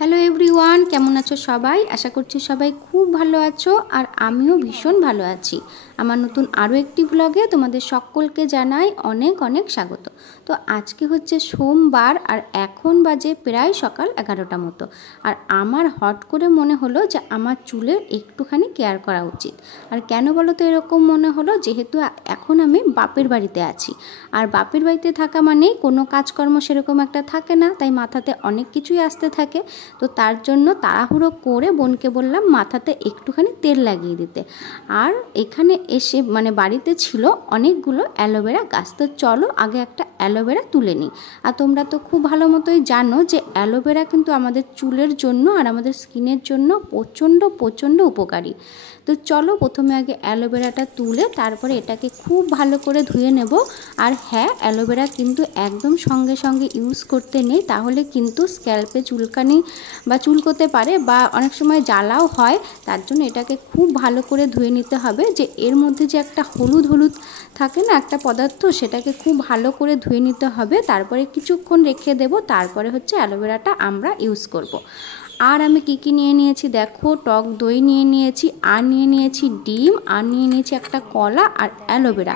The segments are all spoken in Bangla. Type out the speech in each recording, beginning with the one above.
হ্যালো এভরিওয়ান, কেমন আছো সবাই? আশা করছি সবাই খুব ভালো আছো আর আমিও ভীষণ ভালো আছি। আমার নতুন আরও একটি ব্লগে তোমাদের সকলকে জানাই অনেক অনেক স্বাগত। তো আজকে হচ্ছে সোমবার আর এখন বাজে প্রায় সকাল 11টা মতো। আর আমার হট করে মনে হলো যে আমার চুলের একটুখানি কেয়ার করা উচিত। আর কেন বলো তো এরকম মনে হলো? যেহেতু এখন আমি বাপের বাড়িতে আছি, আর বাপের বাড়িতে থাকা মানেই কোনো কাজকর্ম সেরকম একটা থাকে না, তাই মাথাতে অনেক কিছুই আসতে থাকে। তো তার জন্য তাড়াহুড়ো করে বোনকে বললাম মাথাতে একটুখানি তেল লাগিয়ে দিতে। আর এখানে এসে বাড়িতে ছিল অনেকগুলো অ্যালোভেরা গাছ। তো চলো আগে একটা অ্যালোভেরা তুলে নিই। আর তোমরা তো খুব ভালো মতোই জানো যে অ্যালোভেরা কিন্তু আমাদের চুলের জন্য আর আমাদের স্কিনের জন্য প্রচণ্ড প্রচণ্ড উপকারী। তো চলো প্রথমে আগে অ্যালোভেরাটা তুলে তারপরে এটাকে খুব ভালো করে ধুয়ে নেব। আর হ্যাঁ, অ্যালোভেরা কিন্তু একদম সঙ্গে সঙ্গে ইউজ করতে নেই, তাহলে কিন্তু স্ক্যাল্পে চুলকানি বা চুলকোতে পারে বা অনেক সময় জ্বালাও হয়। তার জন্য এটাকে খুব ভালো করে ধুয়ে নিতে হবে। যে এর মধ্যে যে একটা হলুদ হলুদ থাকে না একটা পদার্থ, সেটাকে খুব ভালো করে ধুয়ে নিতে হবে। তারপরে কিছুক্ষণ রেখে দেব, তারপরে হচ্ছে অ্যালোভেরাটা আমরা ইউজ করব। আর আমি কি নিয়ে নিয়েছি দেখো, টক দই নিয়ে নিয়েছি, আর নিয়ে নিয়েছি ডিম, আর নিয়ে নিয়েছি একটা কলা আর অ্যালোভেরা।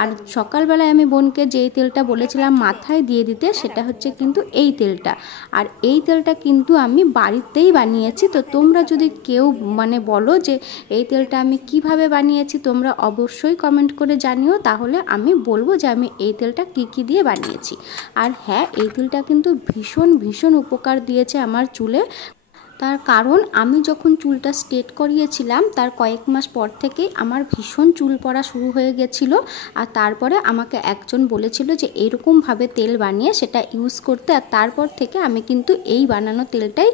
আর সকালবেলায় আমি বোনকে যেই তেলটা বলেছিলাম মাথায় দিয়ে দিতে, সেটা হচ্ছে কিন্তু এই তেলটা। আর এই তেলটা কিন্তু আমি বাড়িতেই বানিয়েছি। তো তোমরা যদি কেউ বলো যে এই তেলটা আমি কিভাবে বানিয়েছি, তোমরা অবশ্যই কমেন্ট করে জানিও, তাহলে আমি বলবো যে আমি এই তেলটা কি দিয়ে বানিয়েছি। আর হ্যাঁ, এই তেলটা কিন্তু ভীষণ ভীষণ উপকার দিয়েছে আমার চুলে। তার কারণ আমি যখন চুলটা স্ট্রেট করিয়েছিলাম তার কয়েক মাস পর থেকেই আমার ভীষণ চুল পড়া শুরু হয়ে গেছিলো। আর তারপরে আমাকে একজন বলেছিল যে এরকমভাবে তেল বানিয়ে সেটা ইউজ করতে। আর তারপর থেকে আমি কিন্তু এই বানানো তেলটাই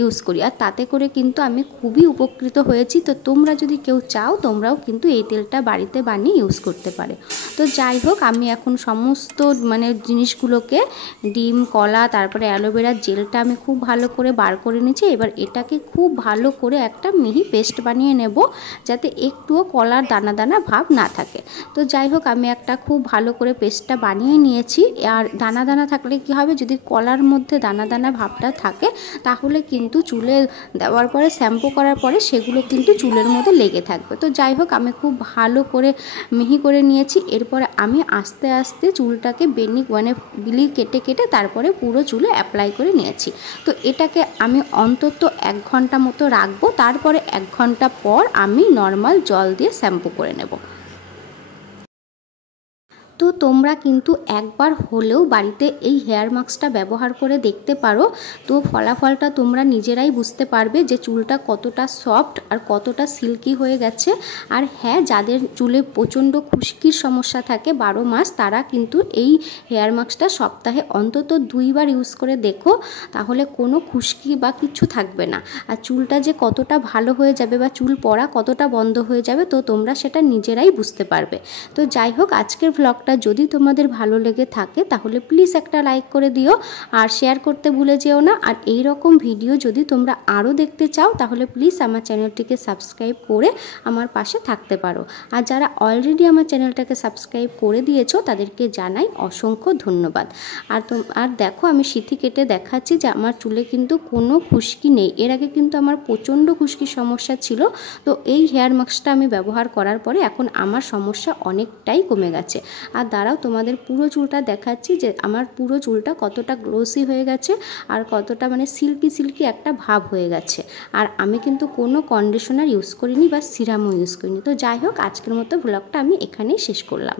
ইউজ করি, আর তাতে করে কিন্তু আমি খুবই উপকৃত হয়েছি। তো তোমরা যদি কেউ চাও, তোমরাও কিন্তু এই তেলটা বাড়িতে বানিয়ে ইউজ করতে পারে। তো যাই হোক, আমি এখন সমস্ত জিনিসগুলোকে, ডিম, কলা, তারপরে অ্যালোভেরার জেলটা আমি খুব ভালো করে বার করে নিয়েছি। এবার এটাকে খুব ভালো করে একটা মিহি পেস্ট বানিয়ে নেব, যাতে একটুও কলার দানা দানা ভাব না থাকে। তো যাই হোক, আমি একটা খুব ভালো করে পেস্টটা বানিয়ে নিয়েছি। আর দানা দানা থাকলে কি হবে, যদি কলার মধ্যে দানা দানা ভাবটা থাকে তাহলে কিন্তু চুলে দেওয়ার পরে শ্যাম্পু করার পরে সেগুলো কিন্তু চুলের মধ্যে লেগে থাকবে। তো যাই হোক, আমি খুব ভালো করে মিহি করে নিয়েছি। এরপরে আমি আস্তে আস্তে চুলটাকে বিলি কেটে কেটে তারপরে পুরো চুলে অ্যাপ্লাই করে নিয়েছি। তো এটাকে আমি অন্তত 1 ঘন্টা মতো রাখবো, তারপরে 1 ঘন্টা পর আমি নর্মাল জল দিয়ে শ্যাম্পু করে নেব। তো তোমরা কিন্তু একবার হলেও বাড়িতে এই হেয়ার মাস্কটা ব্যবহার করে দেখতে পারো। তো ফলাফলটা তোমরা নিজেরাই বুঝতে পারবে যে চুলটা কতটা সফট আর কতটা সিল্কি হয়ে গেছে। আর হ্যাঁ, যাদের চুলে প্রচণ্ড খুশকির সমস্যা থাকে 12 মাস, তারা কিন্তু এই হেয়ার মাস্কটা সপ্তাহে অন্তত 2 বার ইউজ করে দেখো, তাহলে কোনো খুশকি বা কিছু থাকবে না। আর চুলটা যে কতটা ভালো হয়ে যাবে বা চুল পড়া কতটা বন্ধ হয়ে যাবে, তো তোমরা সেটা নিজেরাই বুঝতে পারবে। তো যাই হোক, আজকের ব্লগটা যদি তোমাদের ভালো লেগে থাকে তাহলে প্লিজ একটা লাইক করে দিও, আর শেয়ার করতে ভুলে যেও না। আর এই রকম ভিডিও যদি তোমরা আরও দেখতে চাও তাহলে প্লিজ আমার চ্যানেলটিকে সাবস্ক্রাইব করে আমার পাশে থাকতে পারো। আর যারা অলরেডি আমার চ্যানেলটাকে সাবস্ক্রাইব করে দিয়েছো তাদেরকে জানাই অসংখ্য ধন্যবাদ। আর দেখো, আমি সিথি কেটে দেখাচ্ছি যে আমার চুলে কিন্তু কোনো খুশকি নেই। এর আগে কিন্তু আমার প্রচণ্ড খুশকির সমস্যা ছিল। তো এই হেয়ার মাস্কটা আমি ব্যবহার করার পরে এখন আমার সমস্যা অনেকটাই কমে গেছে। আর দাঁড়াও, তোমাদের পুরো চুলটা দেখাচ্ছি যে আমার পুরো চুলটা কতটা গ্লোসি হয়ে গেছে আর কতটা সিল্কি সিল্কি একটা ভাব হয়ে গেছে। আর আমি কিন্তু কোনো কন্ডিশনার ইউজ করিনি বা সিরামও ইউজ করিনি। তো যাই হোক, আজকের মতো ব্লগটা আমি এখানেই শেষ করলাম।